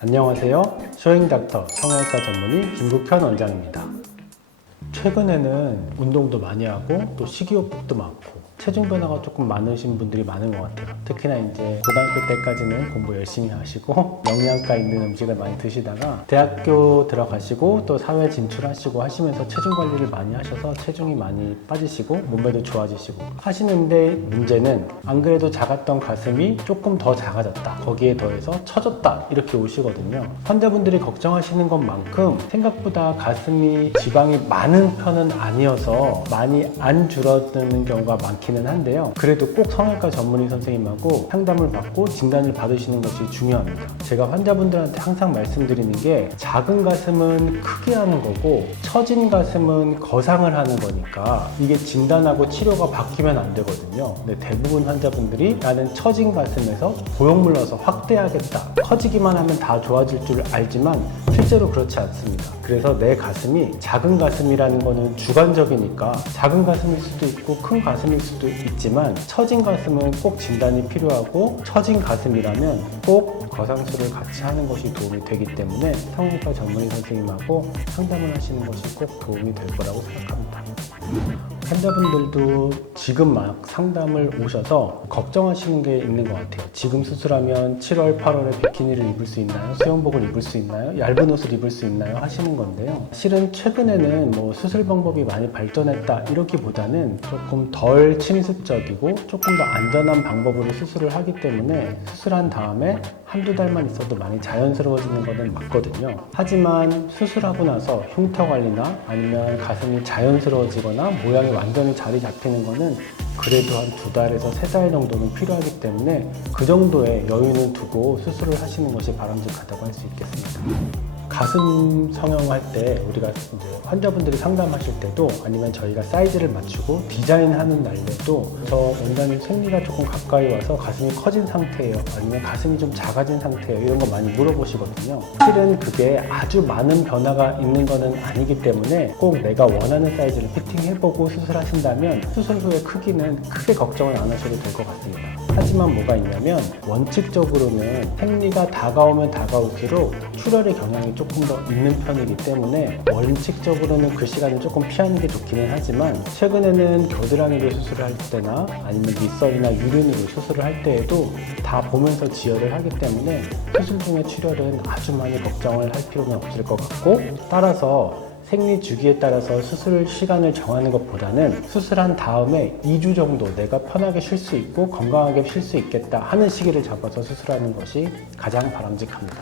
안녕하세요. 쇼잉닥터 성형외과 전문의 김국현 원장입니다. 최근에는 운동도 많이 하고 또 식이요법도 많고 체중 변화가 조금 많으신 분들이 많은 것 같아요. 특히나 이제 고등학교 때까지는 공부 열심히 하시고 영양가 있는 음식을 많이 드시다가 대학교 들어가시고 또 사회 진출하시고 하시면서 체중 관리를 많이 하셔서 체중이 많이 빠지시고 몸매도 좋아지시고 하시는데, 문제는 안 그래도 작았던 가슴이 조금 더 작아졌다, 거기에 더해서 처졌다, 이렇게 오시거든요. 환자분들이 걱정하시는 것만큼 생각보다 가슴이 지방이 많은 편은 아니어서 많이 안 줄어드는 경우가 많기는 한데요. 그래도 꼭 성형외과 전문의 선생님하고 상담을 받고 진단을 받으시는 것이 중요합니다. 제가 환자분들한테 항상 말씀드리는 게, 작은 가슴은 크게 하는 거고 처진 가슴은 거상을 하는 거니까 이게 진단하고 치료가 바뀌면 안 되거든요. 근데 대부분 환자분들이 나는 처진 가슴에서 보형물 넣어서 확대하겠다, 커지기만 하면 다 좋아질 줄 알지만 실제로 그렇지 않습니다. 그래서 내 가슴이 작은 가슴이라는 거는 주관적이니까 작은 가슴일 수도 있고 큰 가슴일 수도 있지만 처진 가슴은 꼭 진단이 필요하고, 처진 가슴이라면 꼭 거상술을 같이 하는 것이 도움이 되기 때문에 성형외과 전문의 선생님하고 상담을 하시는 것이 꼭 도움이 될 거라고 생각합니다. 환자분들도 지금 막 상담을 오셔서 걱정하시는 게 있는 것 같아요. 지금 수술하면 7월, 8월에 비키니를 입을 수 있나요? 수영복을 입을 수 있나요? 얇은 옷을 입을 수 있나요? 하시는 건데요. 실은 최근에는 뭐 수술 방법이 많이 발전했다 이렇기보다는 조금 덜 침습적이고 조금 더 안전한 방법으로 수술을 하기 때문에 수술한 다음에 한두 달만 있어도 많이 자연스러워지는 것은 맞거든요. 하지만 수술하고 나서 흉터 관리나 아니면 가슴이 자연스러워지거나 모양이 완전히 자리 잡히는 거는 그래도 한 2달에서 3달 정도는 필요하기 때문에 그 정도의 여유는 두고 수술을 하시는 것이 바람직하다고 할 수 있겠습니다. 가슴 성형할 때 우리가 이제 환자분들이 상담하실 때도, 아니면 저희가 사이즈를 맞추고 디자인하는 날에도 저 원장님 생리가 조금 가까이 와서 가슴이 커진 상태예요, 아니면 가슴이 좀 작아진 상태예요, 이런 거 많이 물어보시거든요. 실은 그게 아주 많은 변화가 있는 거는 아니기 때문에 꼭 내가 원하는 사이즈를 피팅해보고 수술하신다면 수술 후의 크기는 크게 걱정을 안 하셔도 될 것 같습니다. 하지만 뭐가 있냐면, 원칙적으로는 생리가 다가오면 다가올수록 출혈의 경향이 조금 더 있는 편이기 때문에 원칙적으로는 그 시간을 조금 피하는 게 좋기는 하지만, 최근에는 겨드랑이로 수술을 할 때나 아니면 밑설이나 유륜으로 수술을 할 때에도 다 보면서 지혈을 하기 때문에 수술 중에 출혈은 아주 많이 걱정을 할 필요는 없을 것 같고, 따라서 생리 주기에 따라서 수술 시간을 정하는 것보다는 수술한 다음에 2주 정도 내가 편하게 쉴 수 있고 건강하게 쉴 수 있겠다 하는 시기를 잡아서 수술하는 것이 가장 바람직합니다.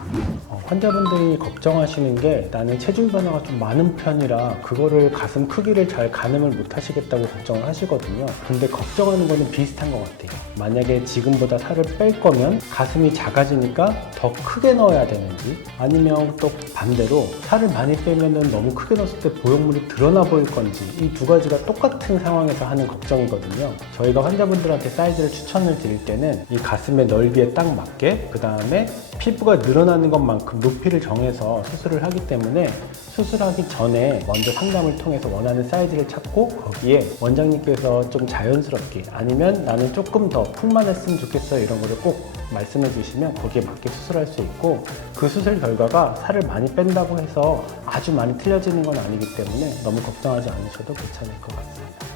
환자분들이 걱정하시는 게, 나는 체중 변화가 좀 많은 편이라 그거를 가슴 크기를 잘 가늠을 못 하시겠다고 걱정을 하시거든요. 근데 걱정하는 거는 비슷한 것 같아요. 만약에 지금보다 살을 뺄 거면 가슴이 작아지니까 더 크게 넣어야 되는지, 아니면 또 반대로 살을 많이 빼면은 너무 크게 넣었을 때 보형물이 드러나 보일 건지, 이 두 가지가 똑같은 상황에서 하는 걱정이거든요. 저희가 환자분들한테 사이즈를 추천을 드릴 때는 이 가슴의 넓이에 딱 맞게, 그 다음에 피부가 늘어나는 것만큼 높이를 정해서 수술을 하기 때문에 수술하기 전에 먼저 상담을 통해서 원하는 사이즈를 찾고, 거기에 원장님께서 좀 자연스럽게, 아니면 나는 조금 더 풍만했으면 좋겠어, 이런 거를 꼭 말씀해 주시면 거기에 맞게 수술할 수 있고, 그 수술 결과가 살을 많이 뺀다고 해서 아주 많이 틀려지는 건 아니기 때문에 너무 걱정하지 않으셔도 괜찮을 것 같습니다.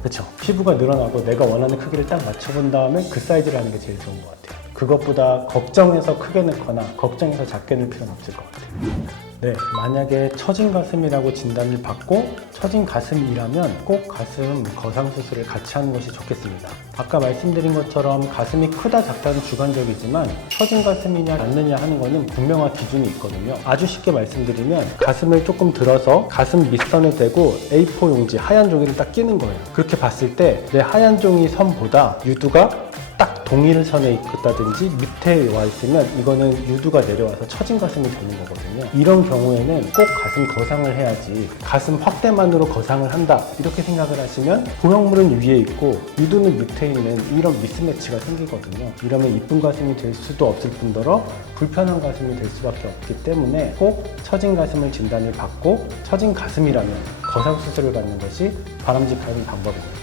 그렇죠. 피부가 늘어나고 내가 원하는 크기를 딱 맞춰본 다음에 그 사이즈를 하는 게 제일 좋은 것 같아요. 그것보다 걱정해서 크게 넣거나 걱정해서 작게 넣을 필요는 없을 것 같아요. 네, 만약에 처진 가슴이라고 진단을 받고 처진 가슴이라면 꼭 가슴 거상 수술을 같이 하는 것이 좋겠습니다. 아까 말씀드린 것처럼 가슴이 크다 작다는 주관적이지만 처진 가슴이냐 않느냐 하는 거는 분명한 기준이 있거든요. 아주 쉽게 말씀드리면, 가슴을 조금 들어서 가슴 밑선에 대고 A4 용지 하얀 종이를 딱 끼는 거예요. 그렇게 봤을 때 내 하얀 종이 선보다 유두가 딱 동일선에 있다든지 밑에 와 있으면 이거는 유두가 내려와서 처진 가슴이 되는 거거든요. 이런 경우에는 꼭 가슴 거상을 해야지, 가슴 확대만으로 거상을 한다 이렇게 생각을 하시면 보형물은 위에 있고 유두는 밑에 있는 이런 미스매치가 생기거든요. 이러면 이쁜 가슴이 될 수도 없을 뿐더러 불편한 가슴이 될 수밖에 없기 때문에 꼭 처진 가슴을 진단을 받고 처진 가슴이라면 거상 수술을 받는 것이 바람직한 방법입니다.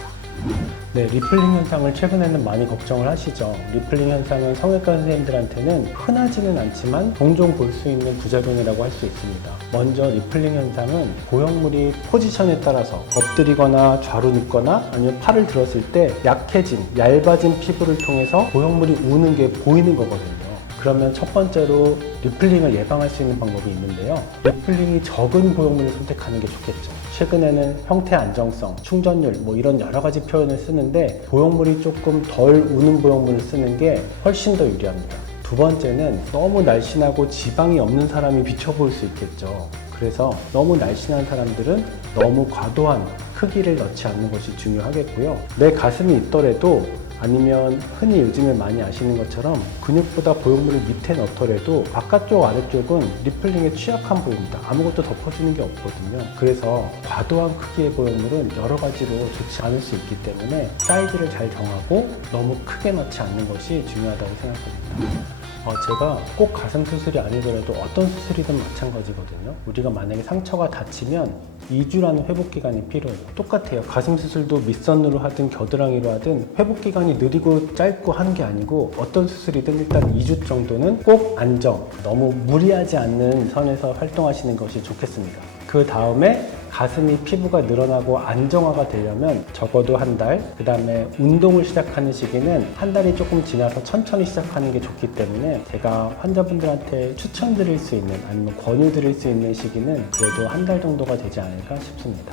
네, 리플링 현상을 최근에는 많이 걱정을 하시죠. 리플링 현상은 성형외과 선생님들한테는 흔하지는 않지만 종종 볼 수 있는 부작용이라고 할 수 있습니다. 먼저 리플링 현상은 보형물이 포지션에 따라서 엎드리거나 좌로 눕거나 아니면 팔을 들었을 때 약해진, 얇아진 피부를 통해서 보형물이 우는 게 보이는 거거든요. 그러면 첫 번째로 리플링을 예방할 수 있는 방법이 있는데요. 리플링이 적은 보형물을 선택하는 게 좋겠죠. 최근에는 형태 안정성, 충전율 이런 여러 가지 표현을 쓰는데 보형물이 조금 덜 우는 보형물을 쓰는 게 훨씬 더 유리합니다. 두 번째는 너무 날씬하고 지방이 없는 사람이 비쳐 보일 수 있겠죠. 그래서 너무 날씬한 사람들은 너무 과도한 크기를 넣지 않는 것이 중요하겠고요. 내 가슴이 있더라도 아니면 흔히 요즘에 많이 아시는 것처럼 근육보다 보형물을 밑에 넣더라도 바깥쪽 아래쪽은 리플링에 취약한 보입니다. 아무것도 덮어주는 게 없거든요. 그래서 과도한 크기의 보형물은 여러 가지로 좋지 않을 수 있기 때문에 사이즈를 잘 정하고 너무 크게 넣지 않는 것이 중요하다고 생각합니다. 제가 꼭 가슴 수술이 아니더라도 어떤 수술이든 마찬가지거든요. 우리가 만약에 상처가 다치면 2주라는 회복 기간이 필요해요. 똑같아요. 가슴 수술도 밑선으로 하든 겨드랑이로 하든 회복 기간이 느리고 짧고 하는 게 아니고 어떤 수술이든 일단 2주 정도는 꼭 안정, 너무 무리하지 않는 선에서 활동하시는 것이 좋겠습니다. 그 다음에 가슴이 피부가 늘어나고 안정화가 되려면 적어도 한 달, 그 다음에 운동을 시작하는 시기는 한 달이 조금 지나서 천천히 시작하는 게 좋기 때문에 제가 환자분들한테 추천드릴 수 있는 아니면 권유드릴 수 있는 시기는 그래도 한 달 정도가 되지 않을까 싶습니다.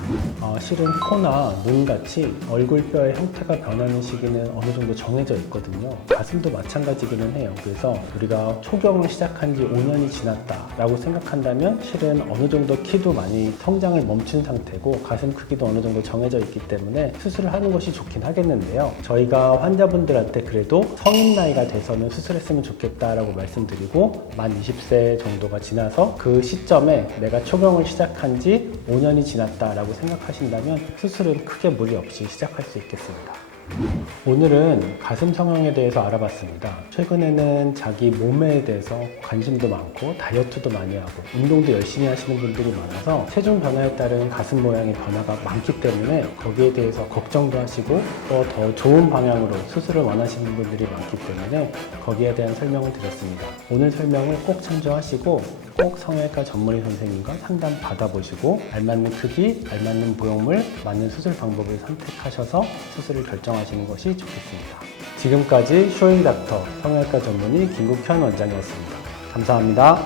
실은 코나 눈같이 얼굴뼈의 형태가 변하는 시기는 어느 정도 정해져 있거든요. 가슴도 마찬가지기는 해요. 그래서 우리가 초경을 시작한 지 5년이 지났다 라고 생각한다면 실은 어느 정도 키도 많이 성장을 멈춘 상태고 가슴 크기도 어느 정도 정해져 있기 때문에 수술을 하는 것이 좋긴 하겠는데요. 저희가 환자분들한테 그래도 성인 나이가 돼서는 수술했으면 좋겠다라고 말씀드리고 만 20세 정도가 지나서 그 시점에 내가 초경을 시작한 지 5년이 지났다라고 생각하신다면 수술은 크게 무리 없이 시작할 수 있겠습니다. 오늘은 가슴 성형에 대해서 알아봤습니다. 최근에는 자기 몸에 대해서 관심도 많고 다이어트도 많이 하고 운동도 열심히 하시는 분들이 많아서 체중 변화에 따른 가슴 모양의 변화가 많기 때문에 거기에 대해서 걱정도 하시고 또 더 좋은 방향으로 수술을 원하시는 분들이 많기 때문에 거기에 대한 설명을 드렸습니다. 오늘 설명을 꼭 참조하시고 꼭 성형외과 전문의 선생님과 상담 받아보시고 알맞는 크기, 알맞는 보형물, 맞는 수술 방법을 선택하셔서 수술을 결정하시는 것이 좋겠습니다. 지금까지 쇼잉닥터 성형외과 전문의 김국현 원장이었습니다. 감사합니다.